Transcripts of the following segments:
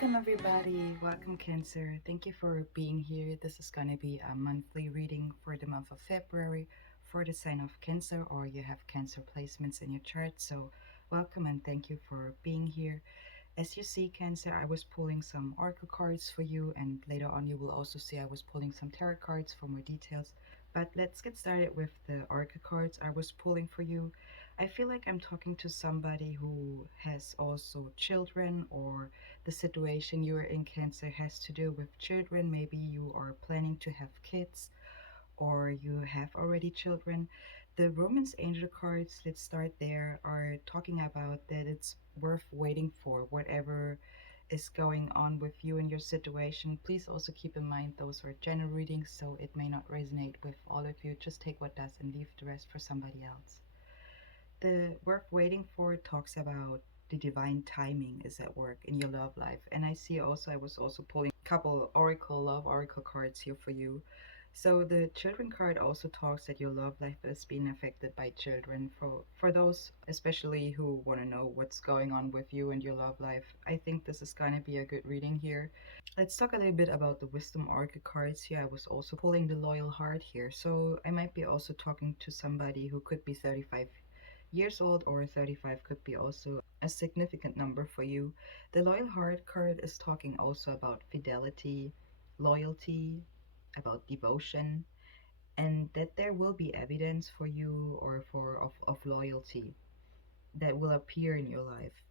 Welcome, everybody. Welcome, Cancer. Thank you for being here. This is going to be a monthly reading for the month of February for the sign of Cancer, or you have Cancer placements in your chart. So, welcome and thank you for being here. As you see, Cancer, I was pulling some oracle cards for you, and later on, you will also see I was pulling some tarot cards for more details. But let's get started with the oracle cards I was pulling for you. I feel like I'm talking to somebody who has also children, or the situation you're in, Cancer, has to do with children. Maybe you are planning to have kids, or you have already children. The Romance Angel cards, let's start there, are talking about that it's worth waiting for whatever is going on with you and your situation. Please also keep in mind those are general readings, so it may not resonate with all of you. Just take what does and leave the rest for somebody else. The worth waiting for talks about the divine timing is at work in your love life. And I see also, I was also pulling a couple love oracle cards here for you. So the children card also talks that your love life is being affected by children. For those especially who want to know what's going on with you and your love life, I think this is going to be a good reading here. Let's talk a little bit about the wisdom oracle cards here. I was also pulling the loyal heart here. So I might be also talking to somebody who could be 35 years old, or 35 could be also a significant number for you. The loyal heart card is talking also about fidelity, loyalty, about devotion, and that there will be evidence for you, or of loyalty that will appear in your life,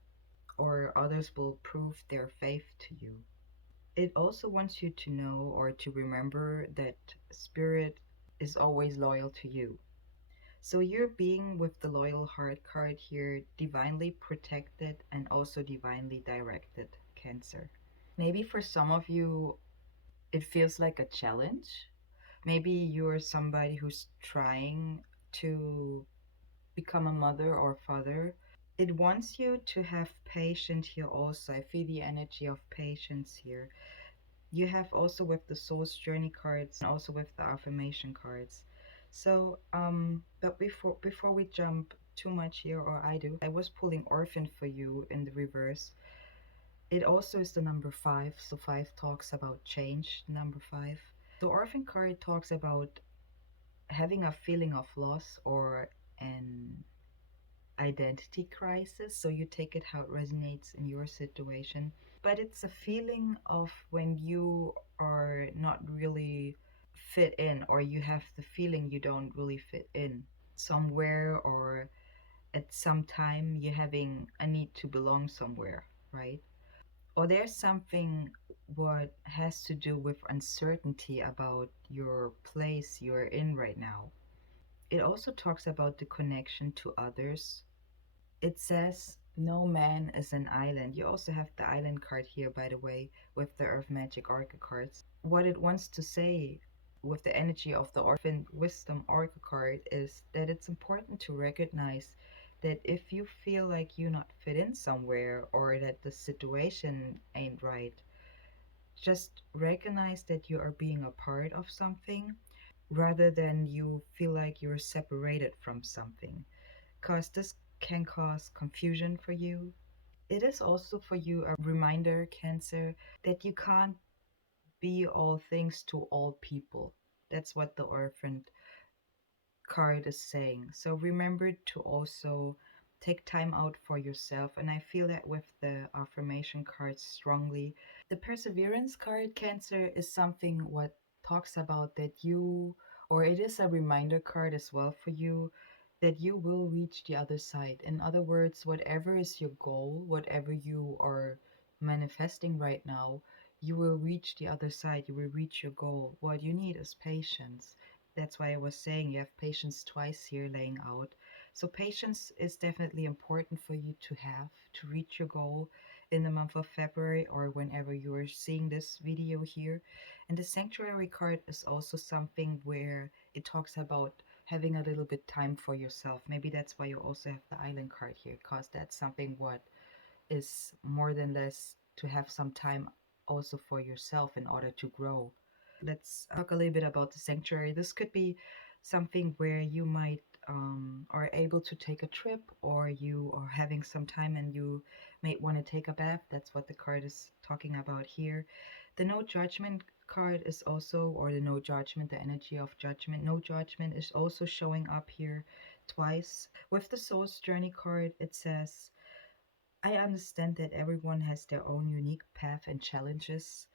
or others will prove their faith to you. It also wants you to know or to remember that spirit is always loyal to you. So you're being with the loyal heart card here, divinely protected and also divinely directed, Cancer. Maybe for some of you, it feels like a challenge. Maybe you're somebody who's trying to become a mother or father. It wants you to have patience here also. I feel the energy of patience here. You have also with the soul's journey cards and also with the affirmation cards. So but before we jump too much here, or I was pulling orphan for you in the reverse. It also is the number 5, so 5 talks about change. Number 5, the orphan card talks about having a feeling of loss or an identity crisis. So you take it how it resonates in your situation, but it's a feeling of when you are not really fit in, or you have the feeling you don't really fit in somewhere, or at some time you're having a need to belong somewhere, right? Or there's something what has to do with uncertainty about your place you're in right now. It also talks about the connection to others. It says no man is an island. You also have the island card here, by the way, with the Earth Magic Oracle cards. What it wants to say with the energy of the Orphan Wisdom Oracle card is that it's important to recognize that if you feel like you not fit in somewhere, or that the situation ain't right, just recognize that you are being a part of something, rather than you feel like you're separated from something, because this can cause confusion for you. It is also for you a reminder, Cancer, that you can't be all things to all people. That's what the orphan card is saying. So remember to also take time out for yourself. And I feel that with the affirmation cards strongly. The perseverance card, Cancer, is something what talks about that you, or it is a reminder card as well for you, that you will reach the other side. In other words, whatever is your goal, whatever you are manifesting right now, you will reach the other side. You will reach your goal. What you need is patience. That's why I was saying you have patience twice here laying out. So patience is definitely important for you to have to reach your goal in the month of February, or whenever you are seeing this video here. And the sanctuary card is also something where it talks about having a little bit time for yourself. Maybe that's why you also have the island card here, because that's something what is more than less to have some time also for yourself in order to grow. Let's talk a little bit about the sanctuary. This could be something where you might are able to take a trip, or you are having some time and you may want to take a bath. That's what the card is talking about here. The no judgment card is also, or the no judgment, the energy of judgment, no judgment is also showing up here twice. With the soul's journey card, it says, I understand that everyone has their own unique path and challenges.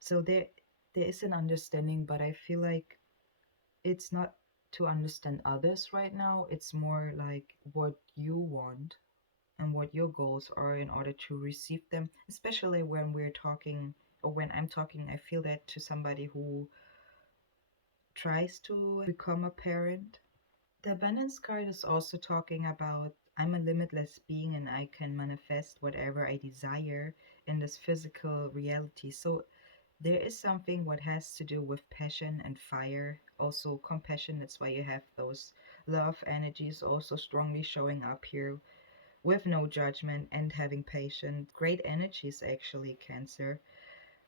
So there is an understanding, but I feel like it's not to understand others right now. It's more like what you want and what your goals are in order to receive them, especially when we're talking, or when I'm talking, I feel that to somebody who tries to become a parent. The abundance card is also talking about, I'm a limitless being and I can manifest whatever I desire in this physical reality. So there is something what has to do with passion and fire, also compassion. That's why you have those love energies also strongly showing up here, with no judgment and having patience. Great energies, actually, Cancer.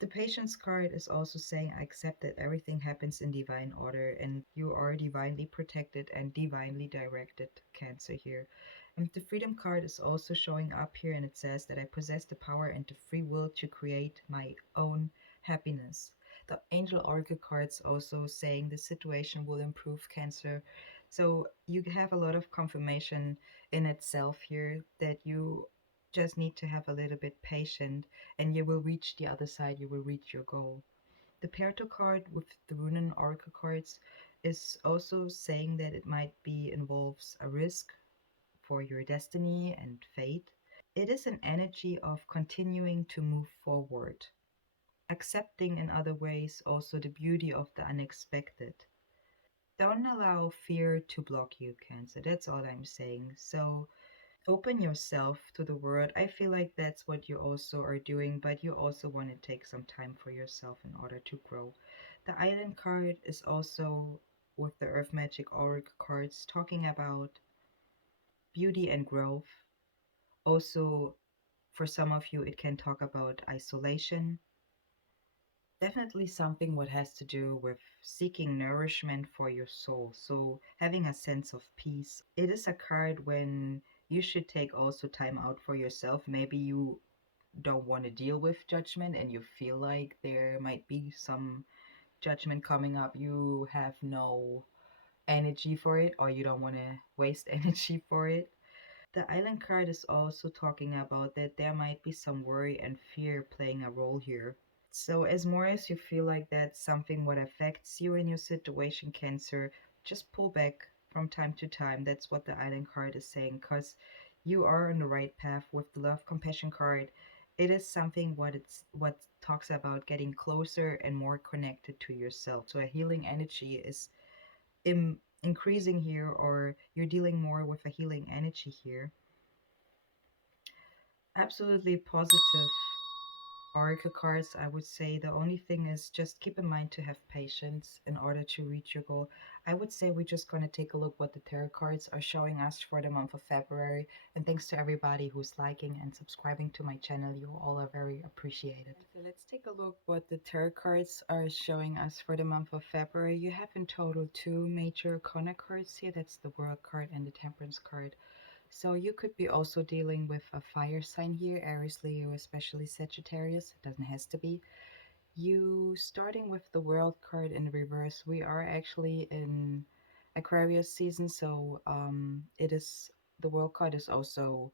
The patience card is also saying, I accept that everything happens in divine order and you are divinely protected and divinely directed, Cancer here. And the freedom card is also showing up here, and it says that I possess the power and the free will to create my own happiness. The angel oracle cards also saying the situation will improve, Cancer. So you have a lot of confirmation in itself here that you just need to have a little bit patient and you will reach the other side, you will reach your goal. The Perto card with the Runen Oracle cards is also saying that it might be involves a risk for your destiny and fate. It is an energy of continuing to move forward, accepting in other ways also the beauty of the unexpected. Don't allow fear to block you, Cancer. That's all I'm saying. So open yourself to the world. I feel like that's what you also are doing, but you also want to take some time for yourself in order to grow. The Island card is also with the Earth Magic Oracle cards talking about beauty and growth. Also, for some of you, it can talk about isolation. Definitely something what has to do with seeking nourishment for your soul. So having a sense of peace. It is a card when you should take also time out for yourself. Maybe you don't want to deal with judgment and you feel like there might be some judgment coming up. You have no energy for it, or you don't want to waste energy for it. The island card is also talking about that there might be some worry and fear playing a role here. So as more as you feel like that's something what affects you in your situation, Cancer, just pull back from time to time. That's what the island card is saying, because you are on the right path with the love compassion card. It is something what talks about getting closer and more connected to yourself. So a healing energy is increasing here, or you're dealing more with a healing energy here. Absolutely positive oracle cards. I would say the only thing is just keep in mind to have patience in order to reach your goal. I would say we're just going to take a look what the tarot cards are showing us for the month of February. And thanks to everybody who's liking and subscribing to my channel. You all are very appreciated. So let's take a look what the tarot cards are showing us for the month of February. You have in total two major arcana cards here. That's the World card and the Temperance card. So you could be also dealing with a fire sign here, Aries, Leo, especially Sagittarius. It doesn't has to be. You starting with the World card in reverse. We are actually in Aquarius season, so it is the World card is also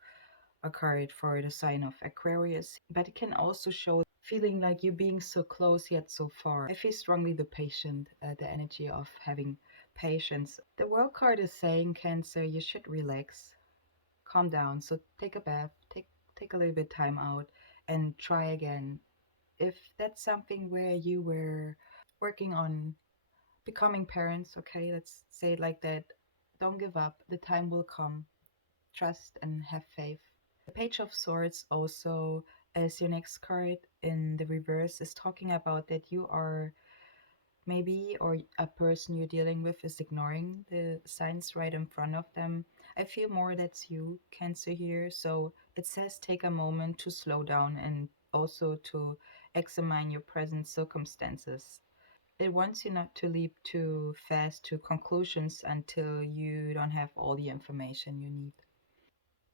a card for the sign of Aquarius, but it can also show feeling like you're being so close yet so far. I feel strongly the patient, the energy of having patience. The World card is saying, Cancer, you should relax, calm down. So take a bath, take a little bit time out and try again. If that's something where you were working on becoming parents, okay, let's say it like that. Don't give up. The time will come. Trust and have faith. The Page of Swords also as your next card in the reverse is talking about that you are maybe, or a person you're dealing with is ignoring the signs right in front of them. I feel more that's you, Cancer, here. So it says take a moment to slow down and also to examine your present circumstances. It wants you not to leap too fast to conclusions until you don't have all the information you need.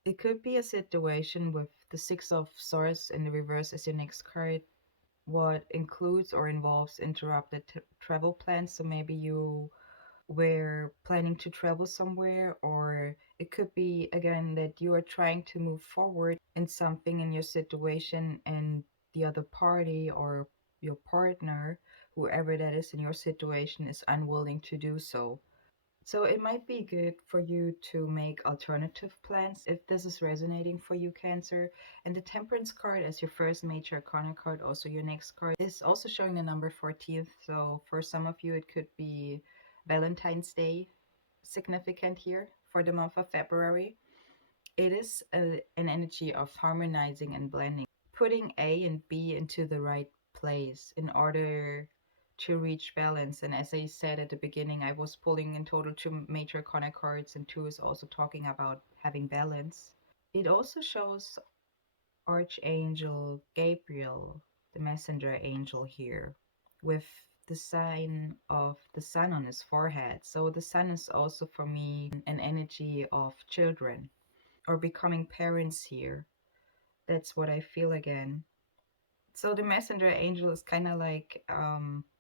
It could be a situation with the Six of Swords in the reverse as your next card, what includes or involves interrupted travel plans. So maybe you were planning to travel somewhere, or it could be again that you are trying to move forward in something in your situation, and the other party or your partner, whoever that is in your situation, is unwilling to do so. So it might be good for you to make alternative plans if this is resonating for you, Cancer. And the Temperance card as your first major arcana card, also your next card, is also showing the number 14th. So for some of you, it could be Valentine's Day significant here for the month of February. It is an energy of harmonizing and blending, putting A and B into the right place in order to reach balance. And as I said at the beginning, I was pulling in total two major arcana cards, and two is also talking about having balance. It also shows Archangel Gabriel, the messenger angel here, with the sign of the sun on his forehead. So the sun is also for me an energy of children or becoming parents here. That's what I feel again. So the messenger angel is kind of like,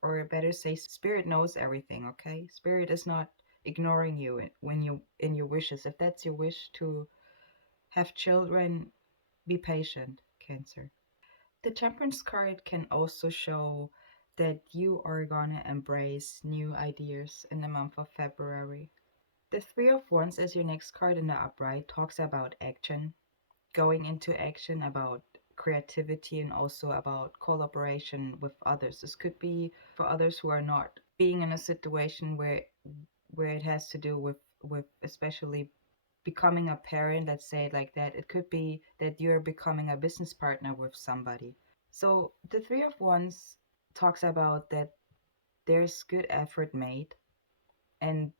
or better say, spirit knows everything. Okay, spirit is not ignoring you when you in your wishes. If that's your wish to have children, be patient, Cancer. The Temperance card can also show that you are gonna embrace new ideas in the month of February. The Three of Wands as your next card in the upright talks about action, going into action, about creativity, and also about collaboration with others. This could be for others who are not being in a situation where it has to do with especially becoming a parent, let's say it like that. It could be that you're becoming a business partner with somebody. So the Three of Wands talks about that there's good effort made and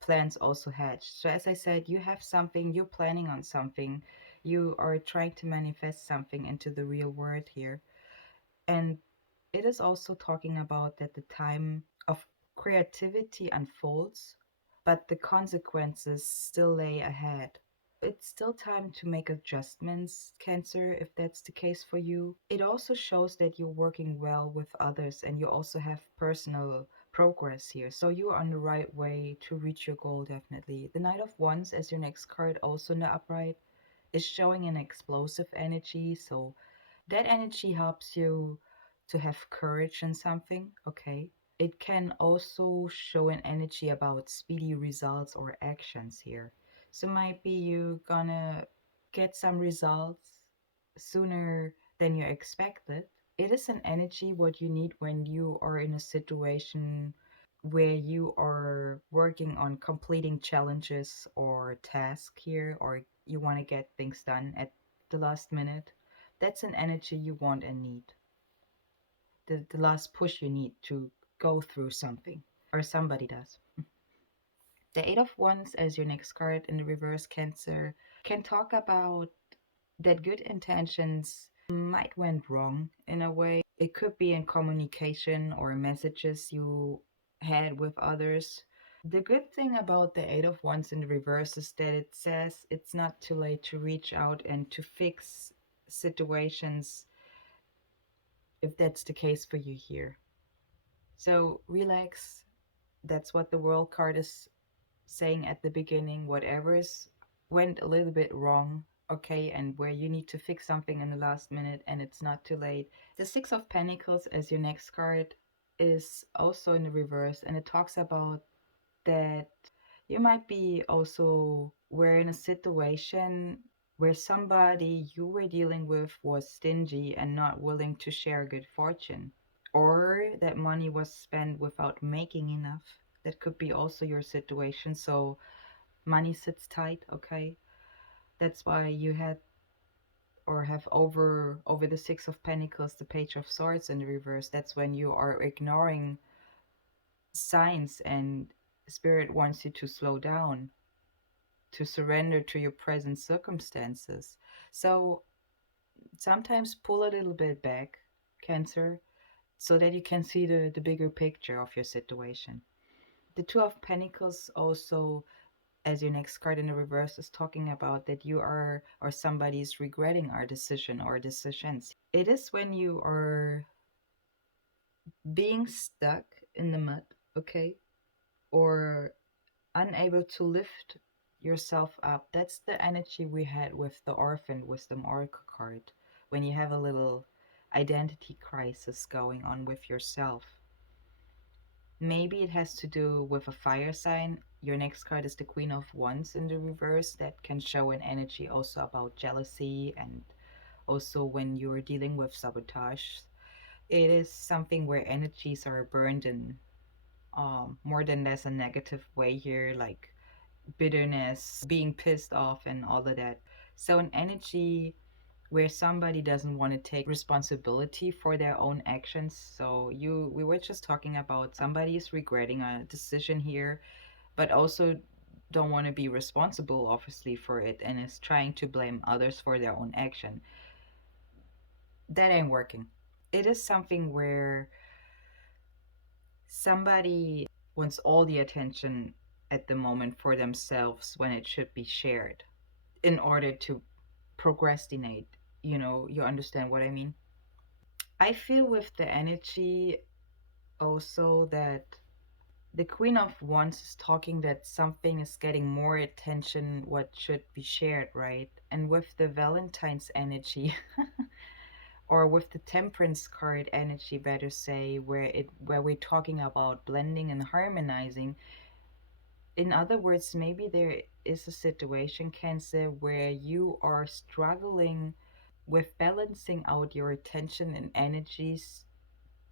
plans also hatched. So as I said, you have something, you're planning on something, you are trying to manifest something into the real world here. And it is also talking about that the time of creativity unfolds, but the consequences still lay ahead. It's still time to make adjustments, Cancer, if that's the case for you. It also shows that you're working well with others and you also have personal progress here. So you're on the right way to reach your goal, definitely. The Knight of Wands as your next card, also in the upright, is showing an explosive energy. So that energy helps you to have courage in something, okay? It can also show an energy about speedy results or actions here. So might be you gonna get some results sooner than you expected. It is an energy what you need when you are in a situation where you are working on completing challenges or tasks here, or you want to get things done at the last minute. That's an energy you want and need. The last push you need to go through something, or somebody does. The Eight of Wands as your next card in the reverse, Cancer, can talk about that good intentions might went wrong in a way. It could be in communication or messages you had with others. The good thing about the Eight of Wands in the reverse is that it says it's not too late to reach out and to fix situations if that's the case for you here. So relax. That's what the World card is saying at the beginning. Whatever is went a little bit wrong, okay, and where you need to fix something in the last minute and it's not too late. The Six of Pentacles as your next card is also in the reverse, and it talks about that you might be also were in a situation where somebody you were dealing with was stingy and not willing to share good fortune, or that money was spent without making enough. That could be also your situation. So money sits tight, okay? That's why you had or have over the Six of Pentacles, the Page of Swords in the reverse. That's when you are ignoring signs and spirit wants you to slow down, to surrender to your present circumstances. So sometimes pull a little bit back, Cancer. so that you can see the bigger picture of your situation. The Two of Pentacles also, as your next card in the reverse, is talking about that you are or somebody's regretting our decision or decisions. It is when you are being stuck in the mud, okay, or unable to lift yourself up. That's the energy we had with the Orphan Wisdom Oracle card, when you have a little identity crisis going on with yourself. Maybe it has to do with a fire sign. Your next card is the Queen of Wands in the reverse. That can show an energy also about jealousy, and also when you're dealing with sabotage. It is something where energies are burned in more than there's a negative way here, like bitterness, being pissed off, and all of that. So, an energy where somebody doesn't want to take responsibility for their own actions. So, we were just talking about somebody is regretting a decision here, but also don't want to be responsible, obviously, for it, and is trying to blame others for their own action. That ain't working. It is something where somebody wants all the attention at the moment for themselves when it should be shared in order to procrastinate. You understand what I mean? I feel with the energy also that the Queen of Wands is talking that something is getting more attention what should be shared, right? And with the Valentine's energy, or with the Temperance card energy, better say, where we're talking about blending and harmonizing. In other words, maybe there is a situation, Cancer, where you are struggling with balancing out your attention and energies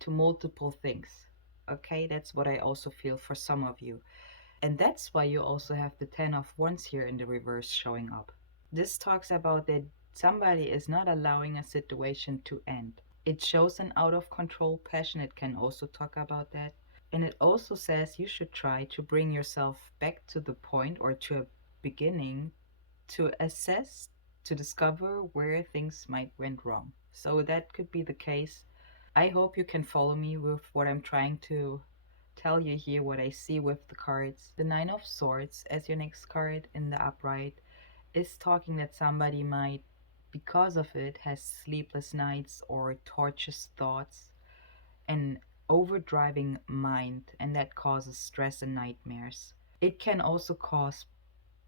to multiple things. Okay, that's what I also feel for some of you. And that's why you also have the Ten of Wands here in the reverse showing up. This talks about that somebody is not allowing a situation to end. It shows an out of control passion. It can also talk about that. And it also says you should try to bring yourself back to the point or to a beginning to assess, to discover where things might went wrong. So that could be the case. I hope you can follow me with what I'm trying to tell you here, what I see with the cards. The Nine of Swords as your next card in the upright is talking that somebody might, because of it, has sleepless nights or torturous thoughts and overdriving mind, and that causes stress and nightmares. It can also cause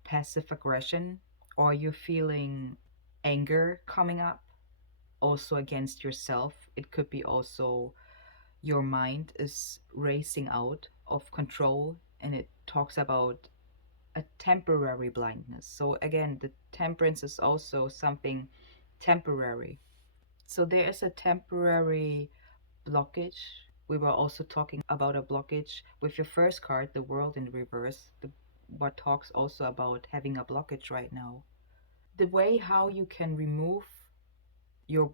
passive aggression, or you're feeling anger coming up also against yourself. It could be also your mind is racing out of control, and it talks about a temporary blindness. So again, the temperance is also something temporary. So there is a temporary blockage. We were also talking about a blockage with your first card, the World in reverse. What talks also about having a blockage right now. The way how you can remove your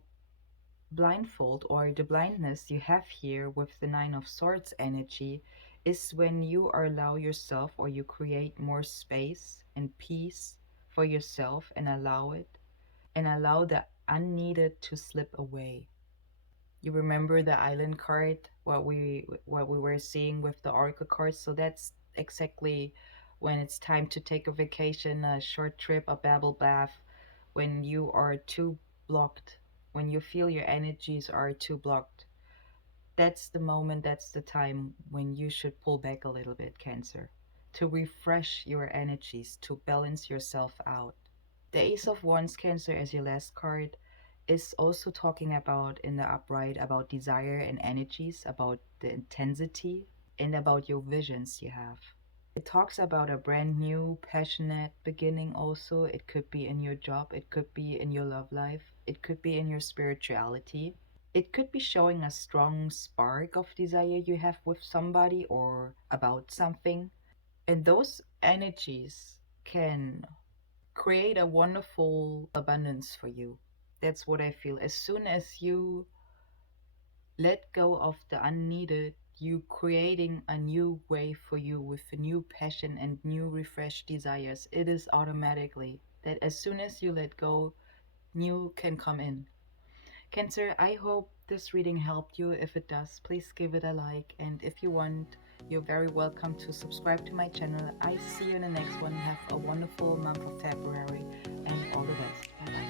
blindfold or the blindness you have here with the Nine of Swords energy is when you allow yourself, or you create more space and peace for yourself and allow it, and allow the unneeded to slip away. You remember the island card, what we were seeing with the oracle cards? So that's exactly when it's time to take a vacation, a short trip, a bubble bath, when you are too blocked, when you feel your energies are too blocked. That's the moment, that's the time when you should pull back a little bit, Cancer, to refresh your energies, to balance yourself out. The Ace of Wands, Cancer, as your last card, is also talking about in the upright about desire and energies, about the intensity, and about your visions you have. It talks about a brand new, passionate beginning also. It could be in your job, it could be in your love life, it could be in your spirituality. It could be showing a strong spark of desire you have with somebody or about something. And those energies can create a wonderful abundance for you. That's what I feel. As soon as you let go of the unneeded, you creating a new way for you with a new passion and new refreshed desires. It is automatically that as soon as you let go, new can come in. Cancer, I hope this reading helped you. If it does, please give it a like. And if you want, you're very welcome to subscribe to my channel. I see you in the next one. Have a wonderful month of February and all the best. Bye bye.